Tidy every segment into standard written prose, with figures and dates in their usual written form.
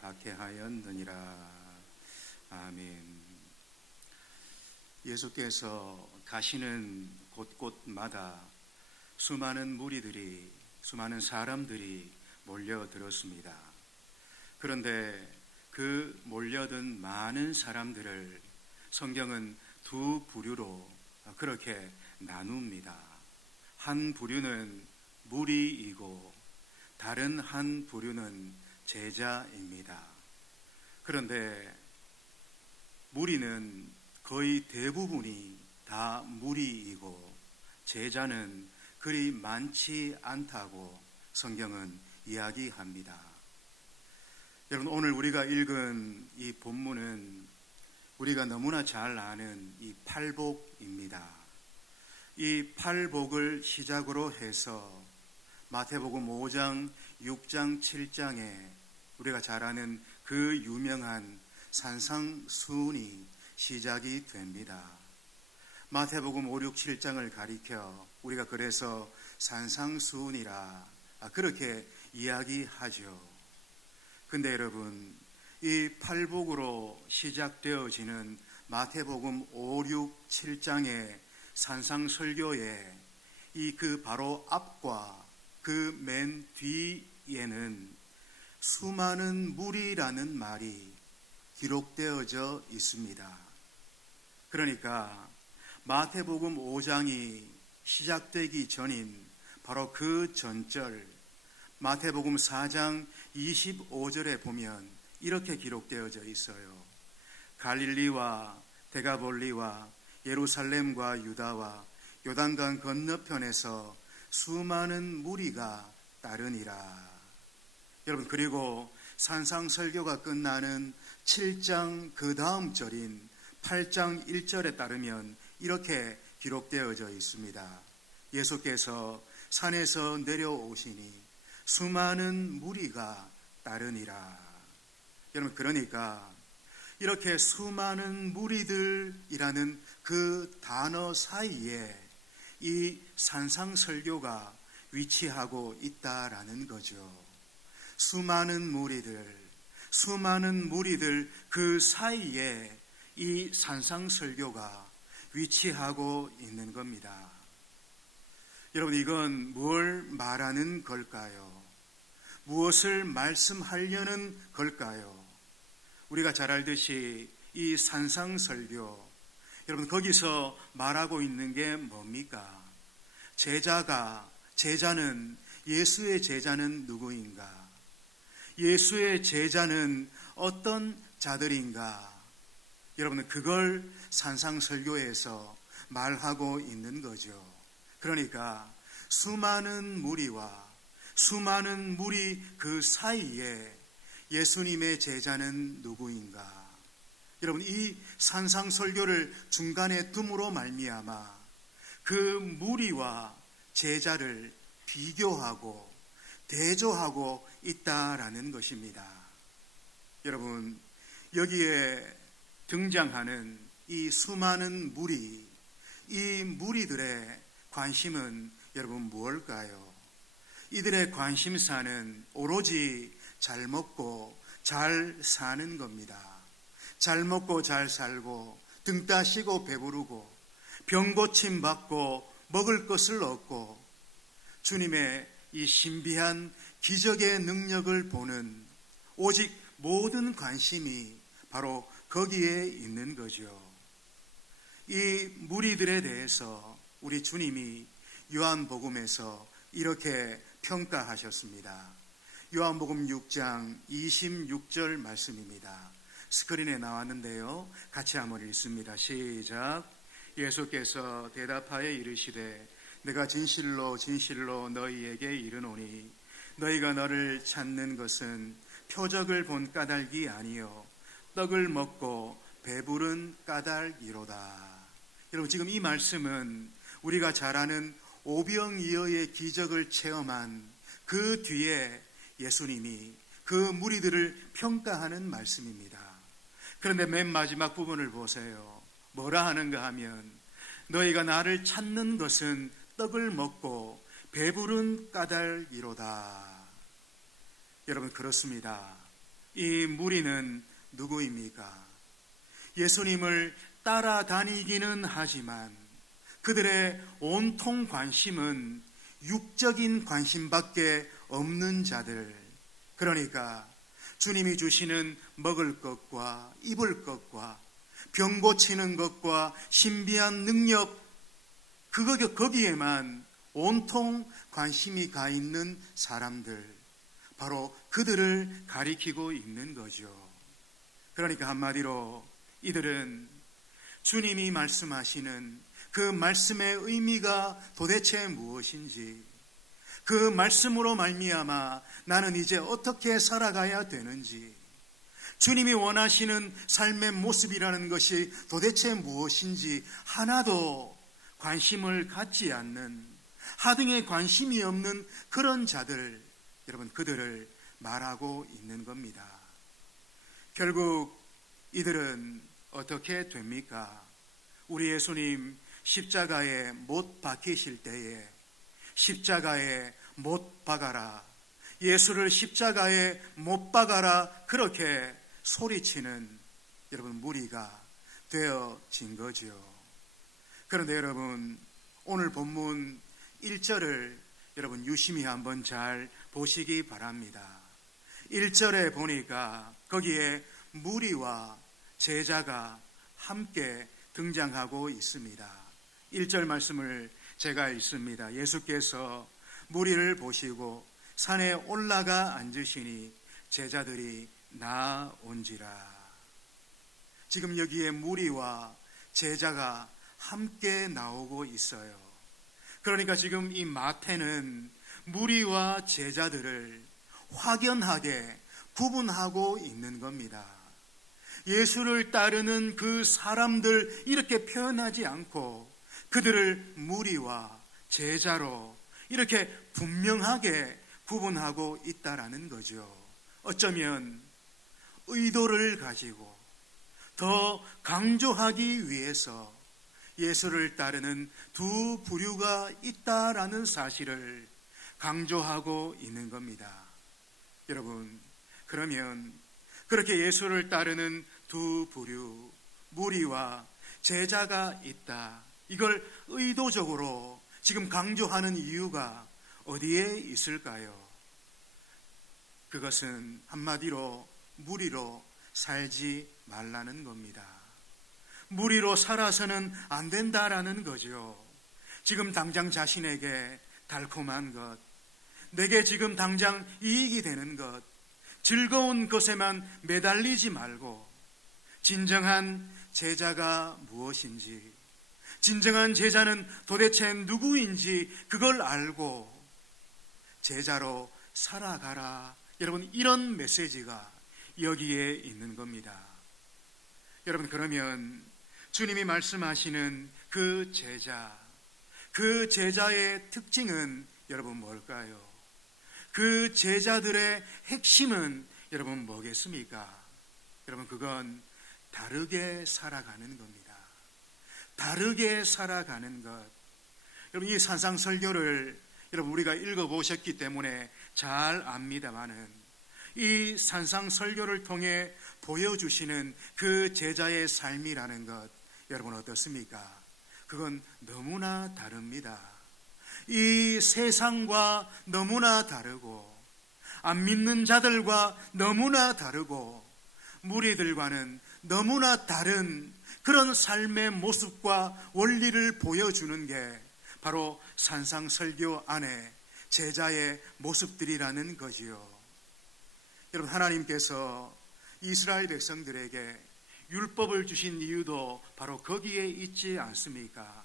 박해하였느니라. 아멘. 예수께서 가시는 곳곳마다 수많은 무리들이, 수많은 사람들이 몰려들었습니다. 그런데 그 몰려든 많은 사람들을 성경은 두 부류로 그렇게 나눕니다. 한 부류는 무리이고 다른 한 부류는 제자입니다. 그런데 무리는 거의 대부분이 다 무리이고 제자는 그리 많지 않다고 성경은 이야기합니다. 여러분, 오늘 우리가 읽은 이 본문은 우리가 너무나 잘 아는 이 팔복입니다. 이 팔복을 시작으로 해서 마태복음 5장, 6장, 7장에 우리가 잘 아는 그 유명한 산상수훈이 시작이 됩니다. 마태복음 5, 6, 7장을 가리켜 우리가 그래서 산상수훈이라 그렇게 이야기하죠. 근데 여러분, 이 팔복으로 시작되어지는 마태복음 5, 6, 7장의 산상설교에 이 그 바로 앞과 그 맨 뒤에는 수많은 무리라는 말이 기록되어져 있습니다. 그러니까 마태복음 5장이 시작되기 전인 바로 그 전절 마태복음 4장 25절에 보면 이렇게 기록되어져 있어요. 갈릴리와 데가볼리와 예루살렘과 유다와 요단강 건너편에서 수많은 무리가 따르니라. 여러분, 그리고 산상설교가 끝나는 7장 그 다음 절인 8장 1절에 따르면 이렇게 기록되어져 있습니다. 예수께서 산에서 내려오시니 수많은 무리가 따르니라. 여러분, 그러니까 이렇게 수많은 무리들이라는 그 단어 사이에 이 산상설교가 위치하고 있다라는 거죠. 수많은 무리들 그 사이에 이 산상설교가 위치하고 있는 겁니다. 여러분, 이건 뭘 말하는 걸까요? 무엇을 말씀하려는 걸까요? 우리가 잘 알듯이 이 산상설교, 여러분, 거기서 말하고 있는 게 뭡니까? 예수의 제자는 누구인가? 예수의 제자는 어떤 자들인가? 여러분, 그걸 산상설교에서 말하고 있는 거죠. 그러니까 수많은 무리와 수많은 무리 그 사이에 예수님의 제자는 누구인가? 여러분, 이 산상설교를 중간에 둠으로 말미암아 그 무리와 제자를 비교하고 대조하고 있다라는 것입니다. 여러분, 여기에 등장하는 이 수많은 무리, 이 무리들의 관심은 여러분 무엇일까요? 이들의 관심사는 오로지 잘 먹고 잘 사는 겁니다. 잘 먹고 잘 살고 등 따시고 배부르고 병 고침 받고 먹을 것을 얻고 주님의 이 신비한 기적의 능력을 보는 오직 모든 관심이 바로 거기에 있는 거죠. 이 무리들에 대해서 우리 주님이 요한복음에서 이렇게 평가하셨습니다. 요한복음 6장 26절 말씀입니다. 스크린에 나왔는데요, 같이 한번 읽습니다. 시작. 예수께서 대답하여 이르시되 내가 진실로 진실로 너희에게 이르노니 너희가 너를 찾는 것은 표적을 본 까닭이 아니요 떡을 먹고 배부른 까닭이로다. 여러분, 지금 이 말씀은 우리가 잘 아는 오병이어의 기적을 체험한 그 뒤에 예수님이 그 무리들을 평가하는 말씀입니다. 그런데 맨 마지막 부분을 보세요. 뭐라 하는가 하면 너희가 나를 찾는 것은 떡을 먹고 배부른 까닭이로다. 여러분, 그렇습니다. 이 무리는 누구입니까? 예수님을 따라다니기는 하지만 그들의 온통 관심은 육적인 관심밖에 없는 자들, 그러니까 주님이 주시는 먹을 것과 입을 것과 병 고치는 것과 신비한 능력, 거기에만 온통 관심이 가 있는 사람들, 바로 그들을 가리키고 있는 거죠. 그러니까 한마디로 이들은 주님이 말씀하시는 그 말씀의 의미가 도대체 무엇인지, 그 말씀으로 말미암아 나는 이제 어떻게 살아가야 되는지, 주님이 원하시는 삶의 모습이라는 것이 도대체 무엇인지 하나도 관심을 갖지 않는, 하등에 관심이 없는 그런 자들, 여러분, 그들을 말하고 있는 겁니다. 결국 이들은 어떻게 됩니까? 우리 예수님 십자가에 못 박히실 때에 십자가에 못 박아라, 예수를 십자가에 못 박아라, 그렇게 소리치는 여러분 무리가 되어진 거죠. 그런데 여러분, 오늘 본문 1절을 여러분 유심히 한번 잘 보시기 바랍니다. 1절에 보니까 거기에 무리와 제자가 함께 등장하고 있습니다. 1절 말씀을 제가 읽습니다. 예수께서 무리를 보시고 산에 올라가 앉으시니 제자들이 나온지라. 지금 여기에 무리와 제자가 함께 나오고 있어요. 그러니까 지금 이 마태는 무리와 제자들을 확연하게 구분하고 있는 겁니다. 예수를 따르는 그 사람들 이렇게 표현하지 않고 그들을 무리와 제자로 이렇게 분명하게 구분하고 있다라는 거죠. 어쩌면 의도를 가지고 더 강조하기 위해서 예수를 따르는 두 부류가 있다라는 사실을 강조하고 있는 겁니다. 여러분, 그러면 그렇게 예수를 따르는 두 부류, 무리와 제자가 있다, 이걸 의도적으로 지금 강조하는 이유가 어디에 있을까요? 그것은 한마디로 무리로 살지 말라는 겁니다. 무리로 살아서는 안 된다라는 거죠. 지금 당장 자신에게 달콤한 것, 내게 지금 당장 이익이 되는 것, 즐거운 것에만 매달리지 말고 진정한 제자가 무엇인지, 진정한 제자는 도대체 누구인지 그걸 알고 제자로 살아가라. 여러분, 이런 메시지가 여기에 있는 겁니다. 여러분, 그러면 주님이 말씀하시는 그 제자, 그 제자의 특징은 여러분 뭘까요? 그 제자들의 핵심은 여러분 뭐겠습니까? 여러분, 그건 다르게 살아가는 겁니다. 다르게 살아가는 것. 여러분, 이 산상설교를 여러분 우리가 읽어보셨기 때문에 잘 압니다마는 이 산상설교를 통해 보여주시는 그 제자의 삶이라는 것, 여러분 어떻습니까? 그건 너무나 다릅니다. 이 세상과 너무나 다르고 안 믿는 자들과 너무나 다르고 무리들과는 너무나 다른 그런 삶의 모습과 원리를 보여주는 게 바로 산상설교 안에 제자의 모습들이라는 거지요. 여러분, 하나님께서 이스라엘 백성들에게 율법을 주신 이유도 바로 거기에 있지 않습니까?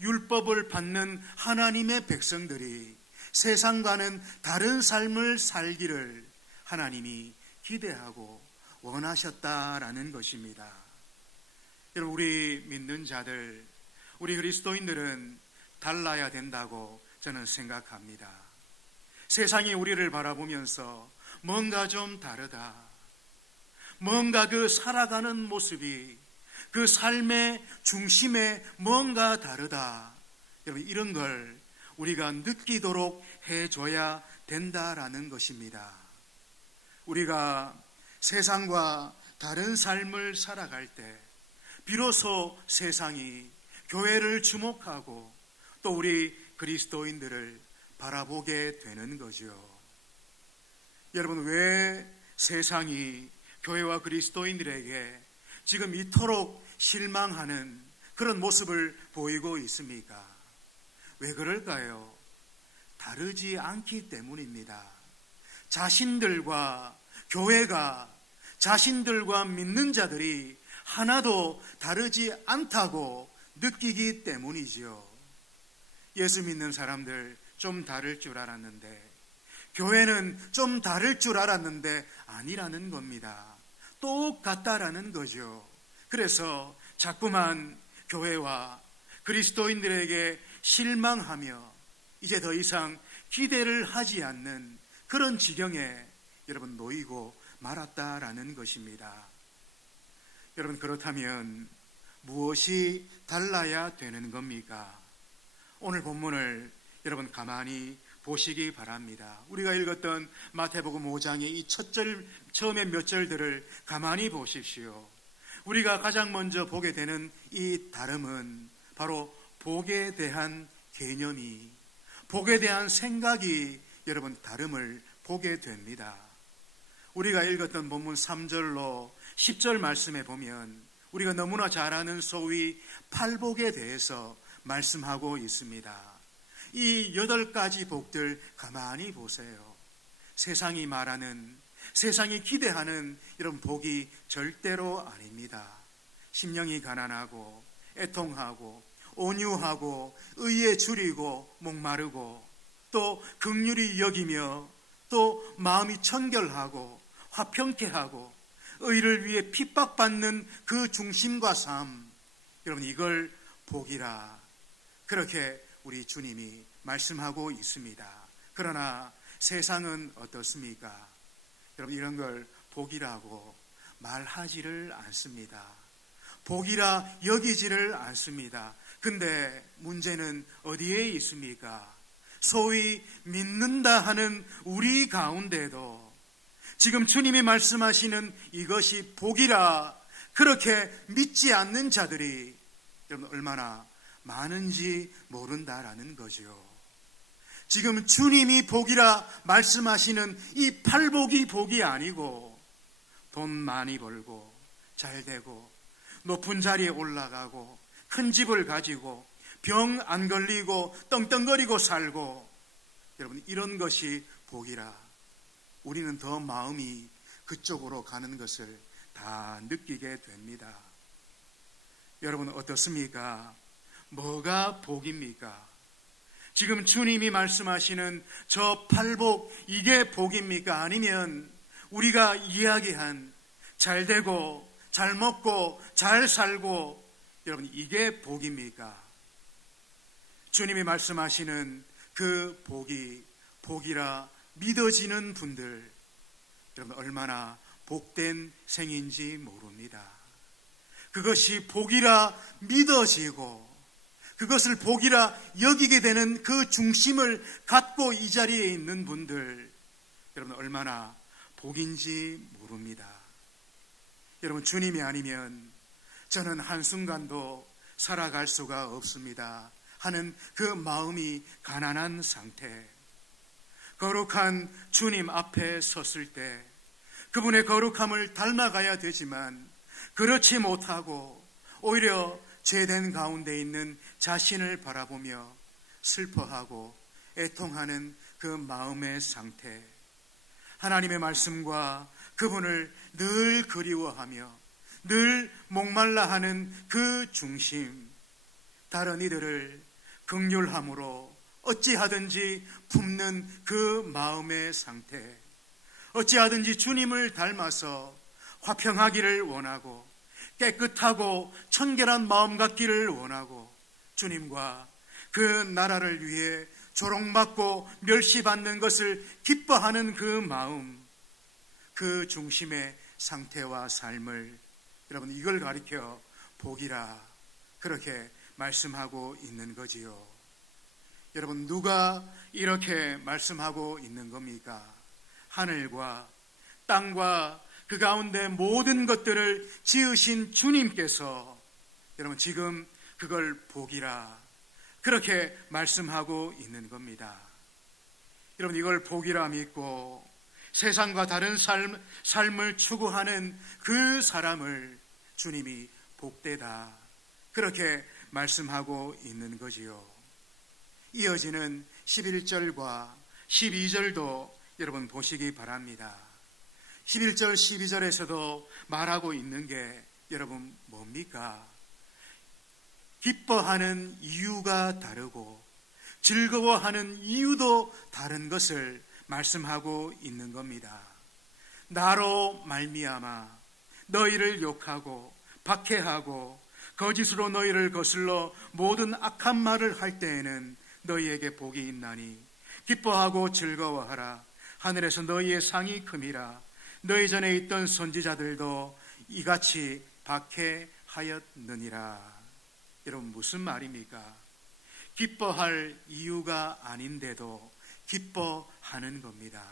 율법을 받는 하나님의 백성들이 세상과는 다른 삶을 살기를 하나님이 기대하고 원하셨다라는 것입니다. 여러분, 우리 믿는 자들, 우리 그리스도인들은 달라야 된다고 저는 생각합니다. 세상이 우리를 바라보면서 뭔가 좀 다르다, 뭔가 그 살아가는 모습이 그 삶의 중심에 뭔가 다르다, 여러분, 이런 걸 우리가 느끼도록 해줘야 된다라는 것입니다. 우리가 세상과 다른 삶을 살아갈 때 비로소 세상이 교회를 주목하고 또 우리 그리스도인들을 바라보게 되는 거죠. 여러분, 왜 세상이 교회와 그리스도인들에게 지금 이토록 실망하는 그런 모습을 보이고 있습니까? 왜 그럴까요? 다르지 않기 때문입니다. 자신들과 교회가, 자신들과 믿는 자들이 하나도 다르지 않다고 느끼기 때문이지요. 예수 믿는 사람들 좀 다를 줄 알았는데, 교회는 좀 다를 줄 알았는데 아니라는 겁니다. 똑같다라는 거죠. 그래서 자꾸만 교회와 그리스도인들에게 실망하며 이제 더 이상 기대를 하지 않는 그런 지경에 여러분 놓이고 말았다라는 것입니다. 여러분, 그렇다면 무엇이 달라야 되는 겁니까? 오늘 본문을 여러분 가만히 보시기 바랍니다. 우리가 읽었던 마태복음 5장의 이 첫 절, 처음에 몇 절들을 가만히 보십시오. 우리가 가장 먼저 보게 되는 이 다름은 바로 복에 대한 개념이, 복에 대한 생각이 여러분 다름을 보게 됩니다. 우리가 읽었던 본문 3절로 10절 말씀에 보면 우리가 너무나 잘 아는 소위 팔복에 대해서 말씀하고 있습니다. 이 8가지 복들 가만히 보세요. 세상이 말하는, 세상이 기대하는 이런 복이 절대로 아닙니다. 심령이 가난하고 애통하고 온유하고 의에 줄이고 목마르고 또 긍휼히 여기며 또 마음이 청결하고 화평케 하고 의를 위해 핍박받는 그 중심과 삶, 여러분 이걸 복이라 그렇게 우리 주님이 말씀하고 있습니다. 그러나 세상은 어떻습니까? 여러분 이런 걸 복이라고 말하지를 않습니다. 복이라 여기지를 않습니다. 근데 문제는 어디에 있습니까? 소위 믿는다 하는 우리 가운데도 지금 주님이 말씀하시는 이것이 복이라 그렇게 믿지 않는 자들이 여러분 얼마나 많은지 모른다라는 거죠. 지금 주님이 복이라 말씀하시는 이 팔복이 복이 아니고 돈 많이 벌고 잘 되고 높은 자리에 올라가고 큰 집을 가지고 병 안 걸리고 떵떵거리고 살고 여러분 이런 것이 복이라 우리는 더 마음이 그쪽으로 가는 것을 다 느끼게 됩니다. 여러분 어떻습니까? 뭐가 복입니까? 지금 주님이 말씀하시는 저 팔복 이게 복입니까? 아니면 우리가 이야기한 잘 되고 잘 먹고 잘 살고 여러분 이게 복입니까? 주님이 말씀하시는 그 복이 복이라 믿어지는 분들 여러분 얼마나 복된 생인지 모릅니다. 그것이 복이라 믿어지고 그것을 복이라 여기게 되는 그 중심을 갖고 이 자리에 있는 분들 여러분 얼마나 복인지 모릅니다. 여러분 주님이 아니면 저는 한순간도 살아갈 수가 없습니다 하는 그 마음이 가난한 상태, 거룩한 주님 앞에 섰을 때 그분의 거룩함을 닮아가야 되지만 그렇지 못하고 오히려 죄된 가운데 있는 자신을 바라보며 슬퍼하고 애통하는 그 마음의 상태, 하나님의 말씀과 그분을 늘 그리워하며 늘 목말라하는 그 중심, 다른 이들을 긍휼함으로 어찌하든지 품는 그 마음의 상태, 어찌하든지 주님을 닮아서 화평하기를 원하고 깨끗하고 청결한 마음 갖기를 원하고 주님과 그 나라를 위해 조롱받고 멸시받는 것을 기뻐하는 그 마음, 그 중심의 상태와 삶을 여러분 이걸 가리켜 복이라 그렇게 말씀하고 있는 거지요. 여러분 누가 이렇게 말씀하고 있는 겁니까? 하늘과 땅과 그 가운데 모든 것들을 지으신 주님께서 여러분 지금 그걸 복이라 그렇게 말씀하고 있는 겁니다. 여러분 이걸 복이라 믿고 세상과 다른 삶을 추구하는 그 사람을 주님이 복되다 그렇게 말씀하고 있는 거지요. 이어지는 11절과 12절도 여러분 보시기 바랍니다. 11절 12절에서도 말하고 있는 게 여러분 뭡니까? 기뻐하는 이유가 다르고 즐거워하는 이유도 다른 것을 말씀하고 있는 겁니다. 나로 말미암아 너희를 욕하고 박해하고 거짓으로 너희를 거슬러 모든 악한 말을 할 때에는 너희에게 복이 있나니 기뻐하고 즐거워하라. 하늘에서 너희의 상이 큼이라. 너희 전에 있던 선지자들도 이같이 박해하였느니라. 여러분 무슨 말입니까? 기뻐할 이유가 아닌데도 기뻐하는 겁니다.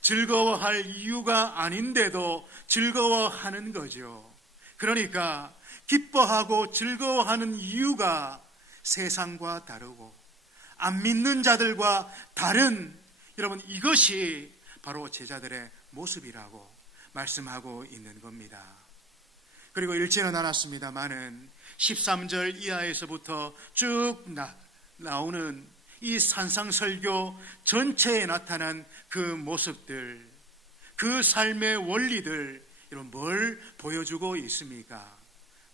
즐거워할 이유가 아닌데도 즐거워하는 거죠. 그러니까 기뻐하고 즐거워하는 이유가 세상과 다르고 안 믿는 자들과 다른 여러분 이것이 바로 제자들의 모습이라고 말씀하고 있는 겁니다. 그리고 읽지는 않았습니다마는 13절 이하에서부터 쭉 나오는 이 산상설교 전체에 나타난 그 모습들, 그 삶의 원리들, 여러분 뭘 보여주고 있습니까?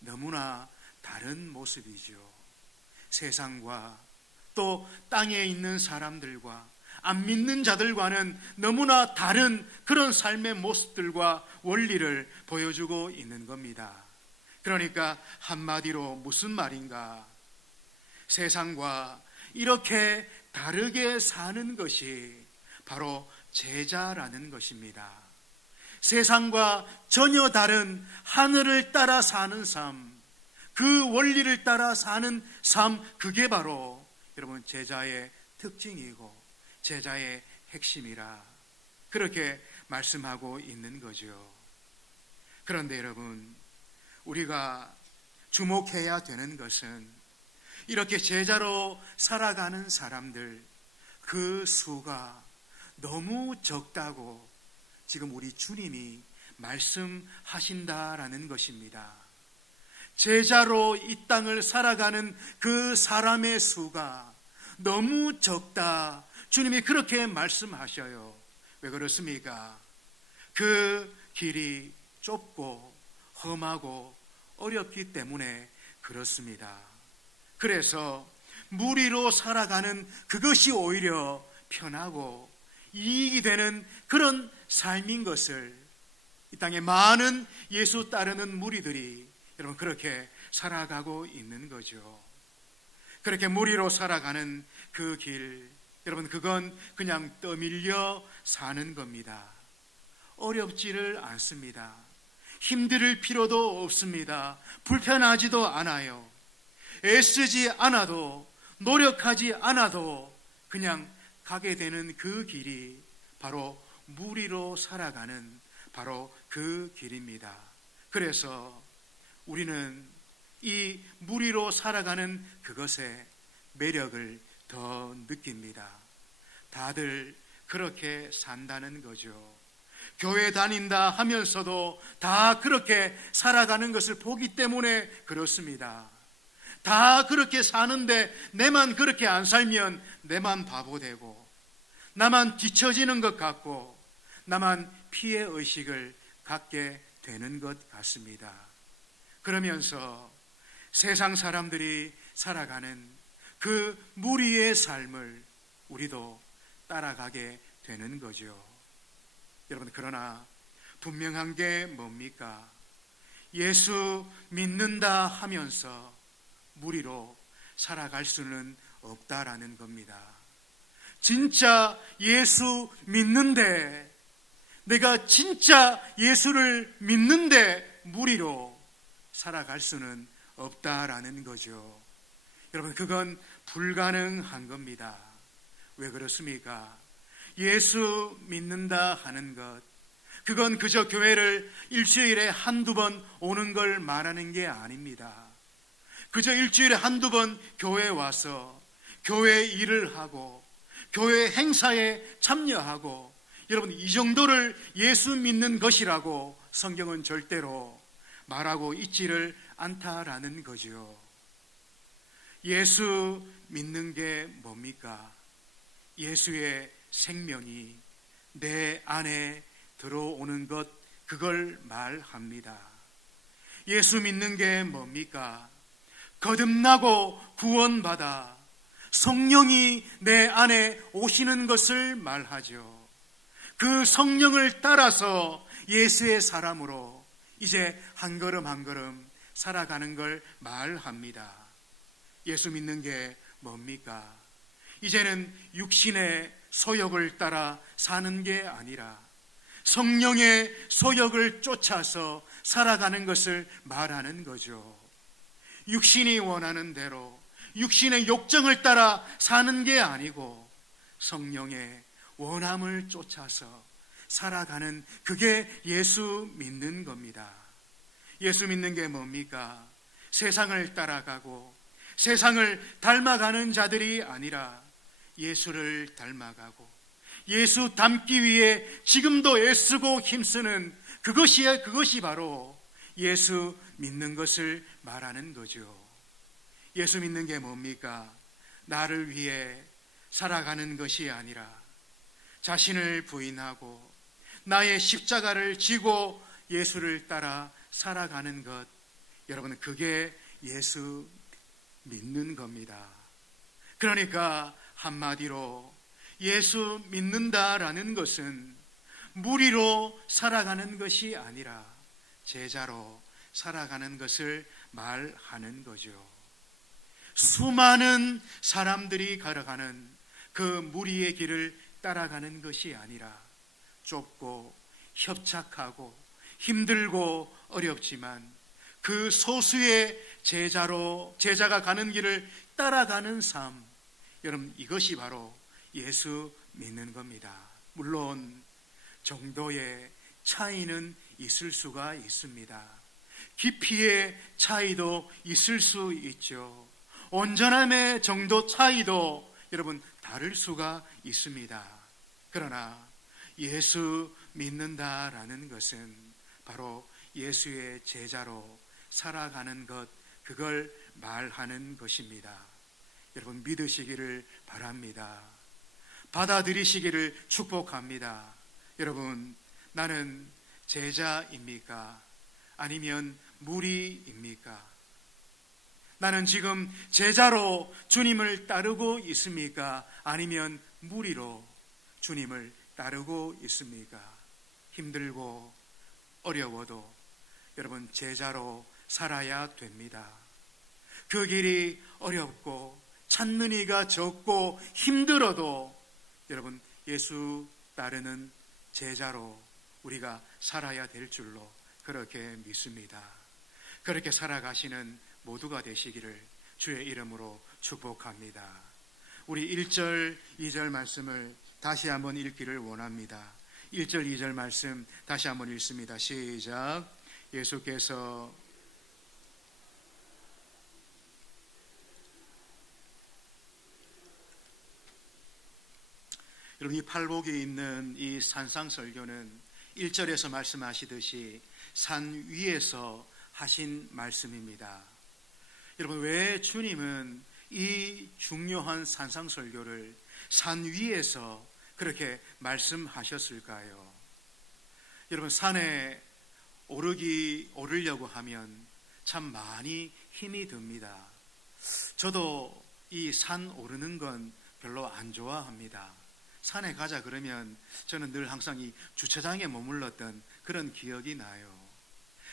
너무나 다른 모습이죠. 세상과 또 땅에 있는 사람들과 안 믿는 자들과는 너무나 다른 그런 삶의 모습들과 원리를 보여주고 있는 겁니다. 그러니까 한마디로 무슨 말인가? 세상과 이렇게 다르게 사는 것이 바로 제자라는 것입니다. 세상과 전혀 다른 하늘을 따라 사는 삶, 그 원리를 따라 사는 삶, 그게 바로 여러분 제자의 특징이고 제자의 핵심이라 그렇게 말씀하고 있는 거죠. 그런데 여러분 우리가 주목해야 되는 것은 이렇게 제자로 살아가는 사람들 그 수가 너무 적다고 지금 우리 주님이 말씀하신다라는 것입니다. 제자로 이 땅을 살아가는 그 사람의 수가 너무 적다. 주님이 그렇게 말씀하셔요. 왜 그렇습니까? 그 길이 좁고 험하고 어렵기 때문에 그렇습니다. 그래서 무리로 살아가는 그것이 오히려 편하고 이익이 되는 그런 삶인 것을 이 땅에 많은 예수 따르는 무리들이 여러분 그렇게 살아가고 있는 거죠. 그렇게 무리로 살아가는 그 길, 여러분 그건 그냥 떠밀려 사는 겁니다. 어렵지를 않습니다. 힘들 필요도 없습니다. 불편하지도 않아요. 애쓰지 않아도 노력하지 않아도 그냥 가게 되는 그 길이 바로 무리로 살아가는 바로 그 길입니다. 그래서 우리는 이 무리로 살아가는 그것의 매력을 더 느낍니다. 다들 그렇게 산다는 거죠. 교회 다닌다 하면서도 다 그렇게 살아가는 것을 보기 때문에 그렇습니다. 다 그렇게 사는데 내만 그렇게 안 살면 내만 바보 되고 나만 뒤처지는 것 같고 나만 피해의식을 갖게 되는 것 같습니다. 그러면서 세상 사람들이 살아가는 그 무리의 삶을 우리도 따라가게 되는 거죠. 여러분 그러나 분명한 게 뭡니까? 예수 믿는다 하면서 무리로 살아갈 수는 없다라는 겁니다. 진짜 예수 믿는데 내가 진짜 예수를 믿는데 무리로 살아갈 수는 없다라는 거죠. 여러분 그건 불가능한 겁니다. 왜 그렇습니까? 예수 믿는다 하는 것 그건 그저 교회를 일주일에 한두 번 오는 걸 말하는 게 아닙니다. 그저 일주일에 한두 번 교회에 와서 교회 일을 하고 교회 행사에 참여하고, 여러분, 이 정도를 예수 믿는 것이라고 성경은 절대로 말하고 있지를 않다라는 거죠. 예수 믿는 게 뭡니까? 예수의 생명이 내 안에 들어오는 것, 그걸 말합니다. 예수 믿는 게 뭡니까? 거듭나고 구원받아 성령이 내 안에 오시는 것을 말하죠. 그 성령을 따라서 예수의 사람으로 이제 한 걸음 한 걸음 살아가는 걸 말합니다. 예수 믿는 게 뭡니까? 이제는 육신의 소욕을 따라 사는 게 아니라 성령의 소욕을 쫓아서 살아가는 것을 말하는 거죠. 육신이 원하는 대로 육신의 욕정을 따라 사는 게 아니고 성령의 원함을 쫓아서 살아가는, 그게 예수 믿는 겁니다. 예수 믿는 게 뭡니까? 세상을 따라가고 세상을 닮아가는 자들이 아니라 예수를 닮아가고 예수 닮기 위해 지금도 애쓰고 힘쓰는 그것이 바로 예수 믿는 것을 말하는 거죠. 예수 믿는 게 뭡니까? 나를 위해 살아가는 것이 아니라 자신을 부인하고 나의 십자가를 지고 예수를 따라 살아가는 것, 여러분, 그게 예수 믿는 겁니다. 그러니까 한마디로 예수 믿는다라는 것은 무리로 살아가는 것이 아니라 제자로 살아가는 것을 말하는 거죠. 수많은 사람들이 걸어가는 그 무리의 길을 따라가는 것이 아니라 좁고 협착하고 힘들고 어렵지만 그 소수의 제자가 가는 길을 따라가는 삶, 여러분, 이것이 바로 예수 믿는 겁니다. 물론 정도의 차이는 있을 수가 있습니다. 깊이의 차이도 있을 수 있죠. 온전함의 정도 차이도 여러분 다를 수가 있습니다. 그러나 예수 믿는다라는 것은 바로 예수의 제자로 살아가는 것, 그걸 말하는 것입니다. 여러분, 믿으시기를 바랍니다. 받아들이시기를 축복합니다. 여러분, 나는 제자입니까? 아니면 무리입니까? 나는 지금 제자로 주님을 따르고 있습니까? 아니면 무리로 주님을 따르고 있습니까? 힘들고 어려워도 여러분, 제자로 살아야 됩니다. 그 길이 어렵고 찾는 이가 적고 힘들어도 여러분, 예수 따르는 제자로 우리가 살아야 될 줄로 그렇게 믿습니다. 그렇게 살아가시는 모두가 되시기를 주의 이름으로 축복합니다. 우리 1절, 2절 말씀을 다시 한번 읽기를 원합니다. 1절, 2절 말씀 다시 한번 읽습니다. 시작. 예수께서 여러분, 이 팔복에 있는 이 산상설교는 1절에서 말씀하시듯이 산 위에서 하신 말씀입니다. 여러분, 왜 주님은 이 중요한 산상설교를 산 위에서 그렇게 말씀하셨을까요? 여러분, 산에 오르려고 하면 참 많이 힘이 듭니다. 저도 이 산 오르는 건 별로 안 좋아합니다. 산에 가자 그러면 저는 늘 항상 이 주차장에 머물렀던 그런 기억이 나요.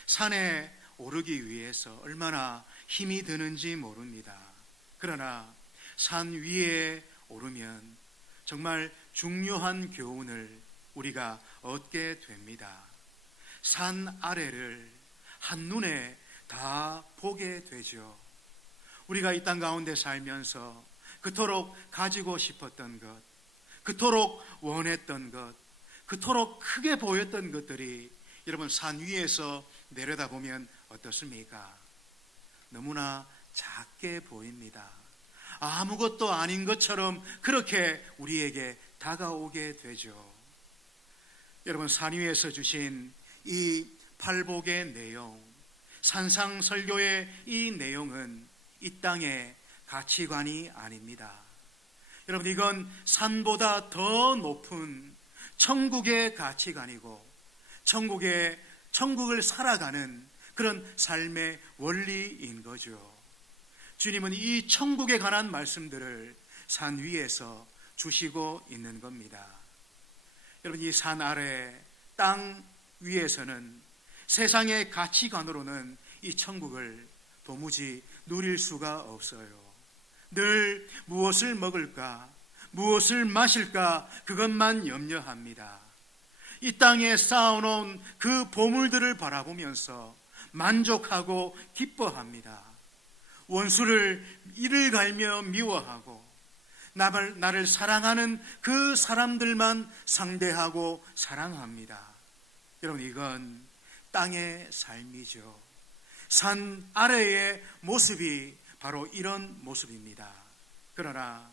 산에 오르기 위해서 얼마나 힘이 드는지 모릅니다. 그러나 산 위에 오르면 정말 중요한 교훈을 우리가 얻게 됩니다. 산 아래를 한눈에 다 보게 되죠. 우리가 이 땅 가운데 살면서 그토록 가지고 싶었던 것, 그토록 원했던 것, 그토록 크게 보였던 것들이 여러분 산 위에서 내려다보면 어떻습니까? 너무나 작게 보입니다. 아무것도 아닌 것처럼 그렇게 우리에게 다가오게 되죠. 여러분, 산 위에서 주신 이 팔복의 내용, 산상설교의 이 내용은 이 땅의 가치관이 아닙니다. 여러분, 이건 산보다 더 높은 천국의 가치관이고 천국을 살아가는 그런 삶의 원리인 거죠. 주님은 이 천국에 관한 말씀들을 산 위에서 주시고 있는 겁니다. 여러분, 이 산 아래 땅 위에서는 세상의 가치관으로는 이 천국을 도무지 누릴 수가 없어요. 늘 무엇을 먹을까, 무엇을 마실까, 그것만 염려합니다. 이 땅에 쌓아놓은 그 보물들을 바라보면서 만족하고 기뻐합니다. 원수를 이를 갈며 미워하고 나를 사랑하는 그 사람들만 상대하고 사랑합니다. 여러분, 이건 땅의 삶이죠. 산 아래의 모습이 바로 이런 모습입니다. 그러나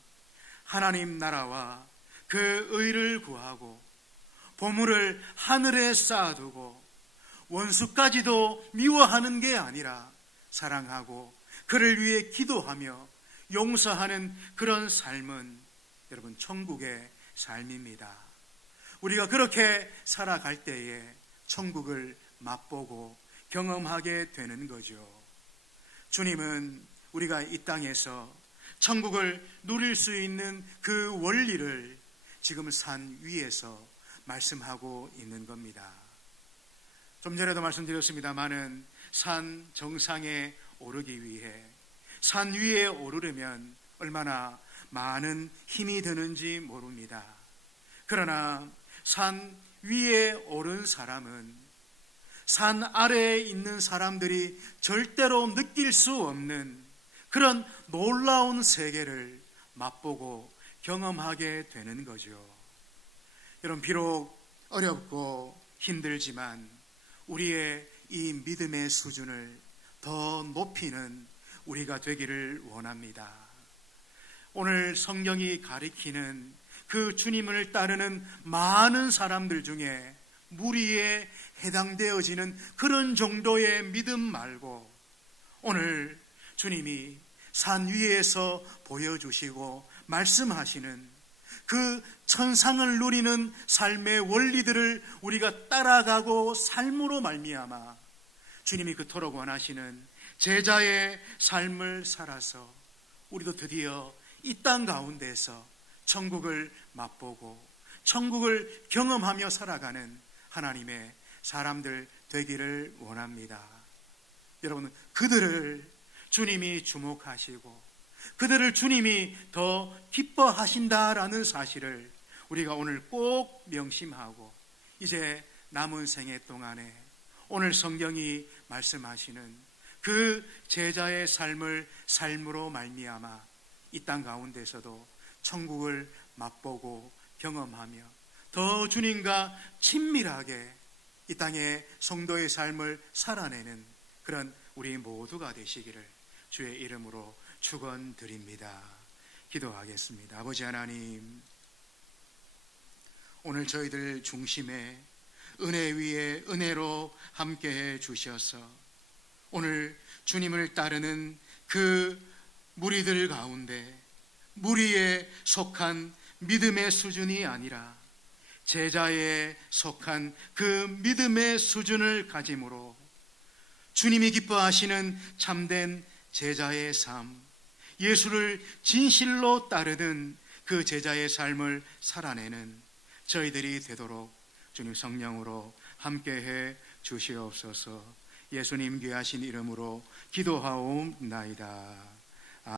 하나님 나라와 그 의를 구하고 보물을 하늘에 쌓아두고 원수까지도 미워하는 게 아니라 사랑하고 그를 위해 기도하며 용서하는 그런 삶은 여러분 천국의 삶입니다. 우리가 그렇게 살아갈 때에 천국을 맛보고 경험하게 되는 거죠. 주님은 우리가 이 땅에서 천국을 누릴 수 있는 그 원리를 지금 산 위에서 말씀하고 있는 겁니다. 좀 전에도 말씀드렸습니다마는 산 정상에 오르기 위해 산 위에 오르려면 얼마나 많은 힘이 드는지 모릅니다. 그러나 산 위에 오른 사람은 산 아래에 있는 사람들이 절대로 느낄 수 없는 그런 놀라운 세계를 맛보고 경험하게 되는 거죠. 여러분, 비록 어렵고 힘들지만 우리의 이 믿음의 수준을 더 높이는 우리가 되기를 원합니다. 오늘 성경이 가리키는 그 주님을 따르는 많은 사람들 중에 무리에 해당되어지는 그런 정도의 믿음 말고 오늘 주님이 산 위에서 보여주시고 말씀하시는 그 천상을 누리는 삶의 원리들을 우리가 따라가고 삶으로 말미암아 주님이 그토록 원하시는 제자의 삶을 살아서 우리도 드디어 이 땅 가운데서 천국을 맛보고 천국을 경험하며 살아가는 하나님의 사람들 되기를 원합니다. 여러분, 그들을 주님이 주목하시고 그들을 주님이 더 기뻐하신다라는 사실을 우리가 오늘 꼭 명심하고 이제 남은 생애 동안에 오늘 성경이 말씀하시는 그 제자의 삶을 삶으로 말미암아 이 땅 가운데서도 천국을 맛보고 경험하며 더 주님과 친밀하게 이 땅의 성도의 삶을 살아내는 그런 우리 모두가 되시기를 주의 이름으로 축원드립니다. 기도하겠습니다. 아버지 하나님, 오늘 저희들 중심에 은혜 위에 은혜로 함께해 주셔서 오늘 주님을 따르는 그 무리들 가운데 무리에 속한 믿음의 수준이 아니라 제자에 속한 그 믿음의 수준을 가짐으로 주님이 기뻐하시는 참된 제자의 삶, 예수를 진실로 따르는 그 제자의 삶을 살아내는 저희들이 되도록 주님 성령으로 함께해 주시옵소서. 예수님 귀하신 이름으로 기도하옵나이다.